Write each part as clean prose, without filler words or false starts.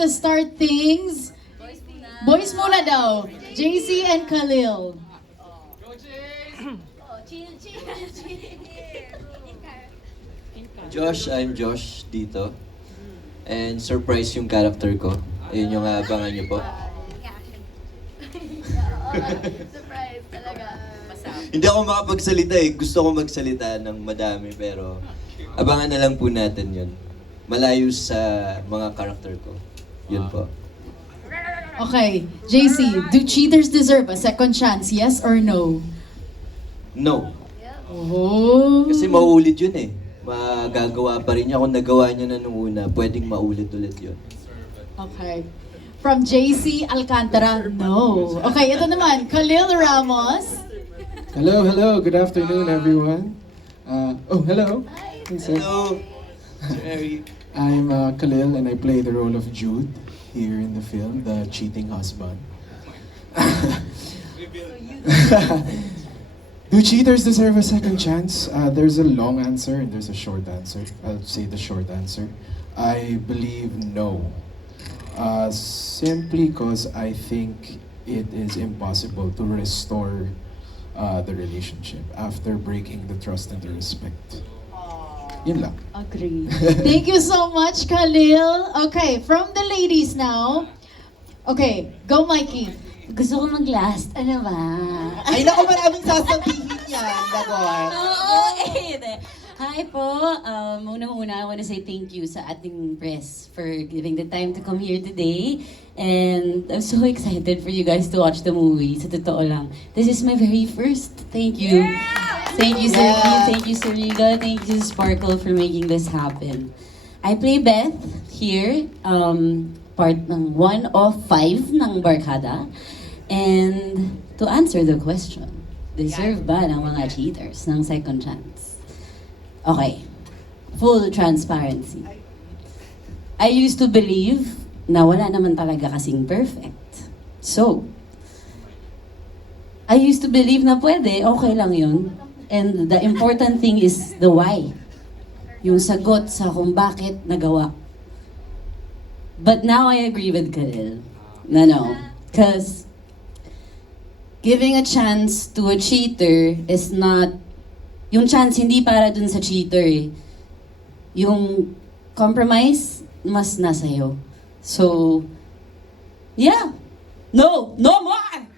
To start things, boys muna daw. JC and Khalil. Josh, I'm Josh dito. And surprise yung character ko. Ayun yung aabangan niyo po. Surprise talaga. Hindi ako makapagsalita eh. Gusto ko magsalita ng madami pero abangan na lang po natin yun. Malayo sa mga character ko. Yun po. Okay, JC, do cheaters deserve a second chance, yes or no? No. Oh. Kasi mauulit yun eh. Magagawa pa rin niya. Kung nagawa niya na nung una, pwedeng maulit-ulit yun. Okay. From JC Alcantara, no. Okay, ito naman, Khalil Ramos. Hello. Good afternoon, everyone. Hello. Hello, Jerry. I'm Khalil, and I play the role of Jude here in the film, the cheating husband. Do cheaters deserve a second chance? There's a long answer and there's a short answer. I'll say the short answer. I believe no. Simply because I think it is impossible to restore the relationship after breaking the trust and the respect. Yun lang. Agree. Thank you so much, Khalil. Okay, from the ladies now. Okay, go Mikey. Gusto ko mag-last. Ano ba? Ay, naku, maraming sasabihin yan, Dagon. Oo, Hi po. Unang-una, I want to say thank you sa ating press for giving the time to come here today. And I'm so excited for you guys to watch the movie. Sa totoo lang. This is my very first. Thank you. Thank you, Sir Ian. Thank you, Sariga. Thank you, Sparkle, for making this happen. I play Beth here. Part ng 1 of 5 ng Barkada. And to answer the question, deserve ba ng mga cheaters ng second chance? Okay, full transparency. I used to believe na wala naman talaga kasing perfect. So, I used to believe na pwede, okay lang yun. And the important thing is the why. Yung sagot sa kung bakit nagawa. But now I agree with Khalil. No. Because giving a chance to a cheater is not, yung chance hindi para dun sa cheater eh. Yung compromise, mas nasa'yo. So, yeah. No more!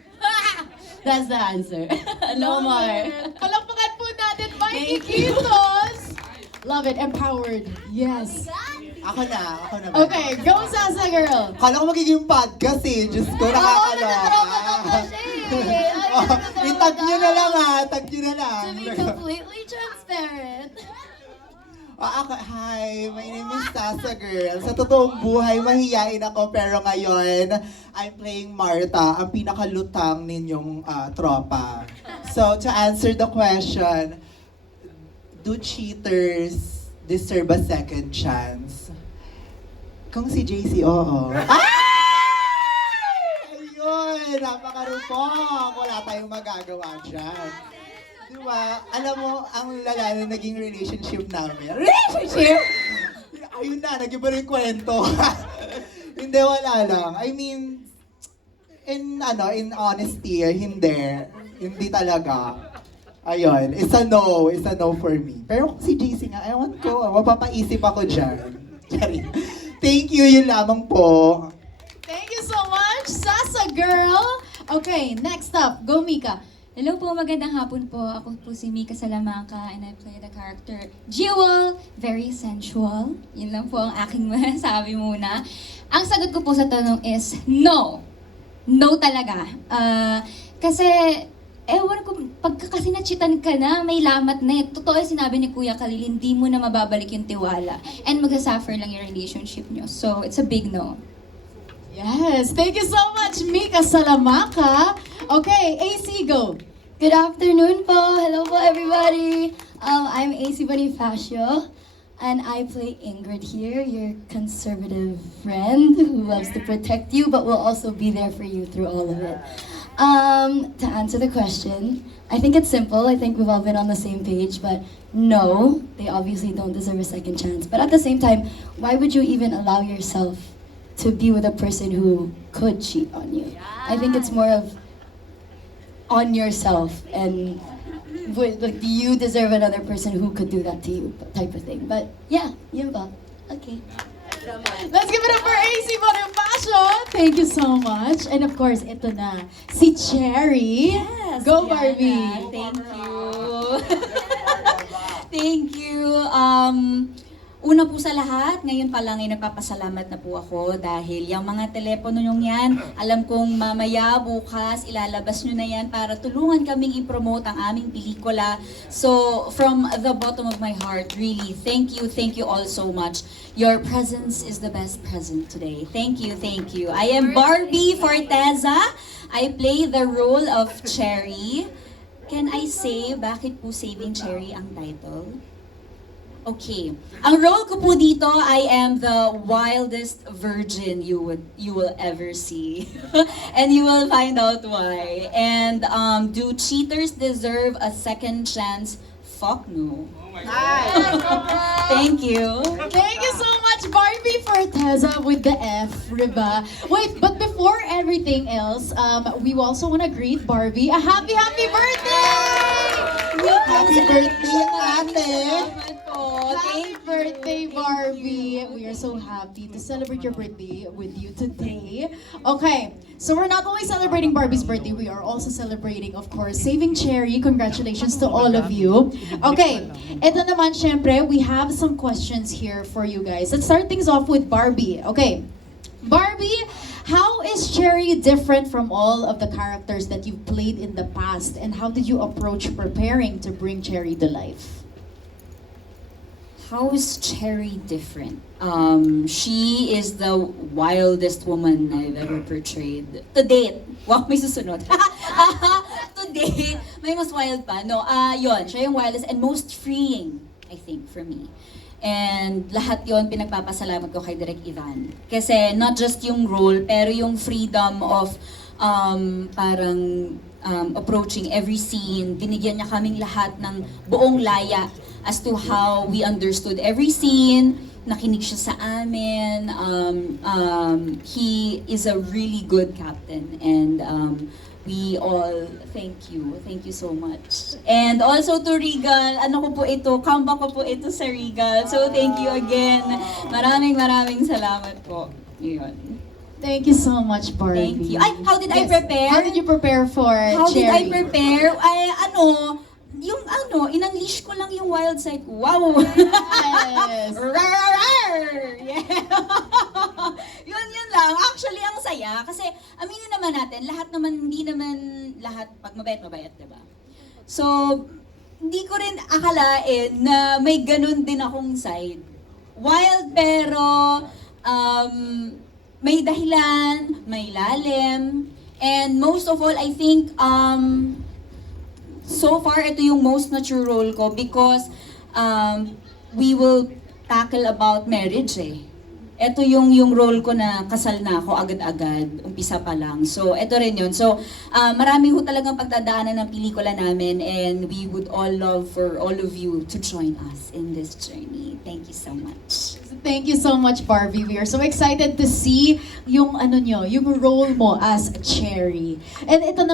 That's the answer. No more. Palakpakan po natin, Mikey Thank you. Kitos. Love it, empowered. Yes. Ako na. Okay, go Sasa girl. Kala ko magiging podcast eh. Diyos ko, nakakaloka. Itag nyo na lang tag nyo na lang. To be completely transparent. Hi, my name is Sasa Girl. Sa totoong buhay, mahiyain ako pero ngayon, I'm playing Marta, ang pinakalutang ninyong tropa. So, to answer the question, do cheaters deserve a second chance? Kung si JC, oo. Ayun, napakarupok. Wala tayong magagawa dyan. Diba? Alam mo, ang lala na naging relationship namin. Relationship? Ayun na, nag-iba rin kwento. Hindi, wala lang. I mean, in honesty, hindi talaga. Ayun, it's a no for me. Pero kung si JC nga, ewan ko, mapapaisip ako dyan. Thank you, yun lamang po. Thank you so much, Sasa girl. Okay, next up, go Mika. Hello po, magandang hapon po. Ako po si Mika Salamanca and I play the character Jewel, very sensual. Yun lang po ang aking masasabi muna. Ang sagot ko po sa tanong is no. No talaga. Kasi, ewan ko, pagka kasi nachitan ka na, may lamat na. Totoo yung sinabi ni Kuya Khalil, hindi mo na mababalik yung tiwala. And magsasuffer lang yung relationship nyo. So, it's a big no. Yes, thank you so much, Mika Salamanca. Okay, AC, go. Good afternoon po. Hello po everybody. I'm AC Bonifacio and I play Ingrid here, your conservative friend who loves to protect you but will also be there for you through all of it. To answer the question, I think it's simple. I think we've all been on the same page, but no, they obviously don't deserve a second chance. But at the same time, why would you even allow yourself to be with a person who could cheat on you. I think it's more of on yourself and like, do you deserve another person who could do that to you type of thing. But yeah, yun ba? Okay. Let's give it up for AC Bonifacio. Thank you so much. And of course, ito na, si Cherry. Yes, Go, Diana. Barbie. Thank you. Thank you. Una po sa lahat, ngayon pa lang ay nagpapasalamat na po ako dahil yung mga telepono nyong yan, alam kong mamaya, bukas, ilalabas nyo na yan para tulungan kaming i-promote ang aming pelikula. So, from the bottom of my heart, really, thank you all so much. Your presence is the best present today. Thank you, thank you. I am Barbie Forteza. I play the role of Cherry. Can I say, bakit po Saving Cherry ang title? Okay. Ang role ko po dito, I am the wildest virgin you will ever see. And you will find out why. And do cheaters deserve a second chance? Fuck no. Thank you. Thank you so much, Barbie Forteza with the F, Riba. Wait, but before everything else, we also want to greet Barbie a happy birthday! Happy birthday, ate! Happy birthday, Barbie! We are so happy to celebrate your birthday with you today. Okay, so we're not only celebrating Barbie's birthday, we are also celebrating, of course, Saving Cherry. Congratulations to all of you. Okay, eto naman, syempre, we have some questions here for you guys. Let's start things off with Barbie. Okay, Barbie, how is Cherry different from all of the characters that you've played in the past? And how did you approach preparing to bring Cherry to life? How is Cherry different? She is the wildest woman I've ever portrayed. To date. Wow, may susunod. To date, may mas wild pa. No, yun, siya yung wildest and most freeing, I think, for me. And lahat yon pinagpapasalamat ko kay Direk Ivan. Kasi not just yung role, pero yung freedom of parang approaching every scene. Binigyan niya kaming lahat ng buong laya as to how we understood every scene. Nakinig siya sa amin. He is a really good captain. And we all thank you. Thank you so much. And also to Regal, ano ko po ito, comeback ko po ito sa Regal. So thank you again. Maraming salamat po. Yun. Thank you so much, Barbie. Thank you. Ay, how did I prepare? How did you prepare for How Cherry? did I prepare? Ay, in-unleash ko lang yung wild side ko. Wow! Yes. Rar! Yeah. yun lang. Actually, ang saya. Kasi, aminin naman natin, hindi naman lahat pag mabait, diba? So, hindi ko rin akalain na may ganun din akong side. Wild pero, may dahilan, may lalim, and most of all, I think, so far, ito yung most mature role ko because we will tackle about marriage eh. Ito yung role ko na kasal na ako agad-agad, umpisa pa lang. So, ito rin yun. So, marami ho talagang pagdadaanan ng pelikula namin and we would all love for all of you to join us in this journey. Thank you so much. Thank you so much, Barbie. We are so excited to see yung role mo as Cherry. And ito na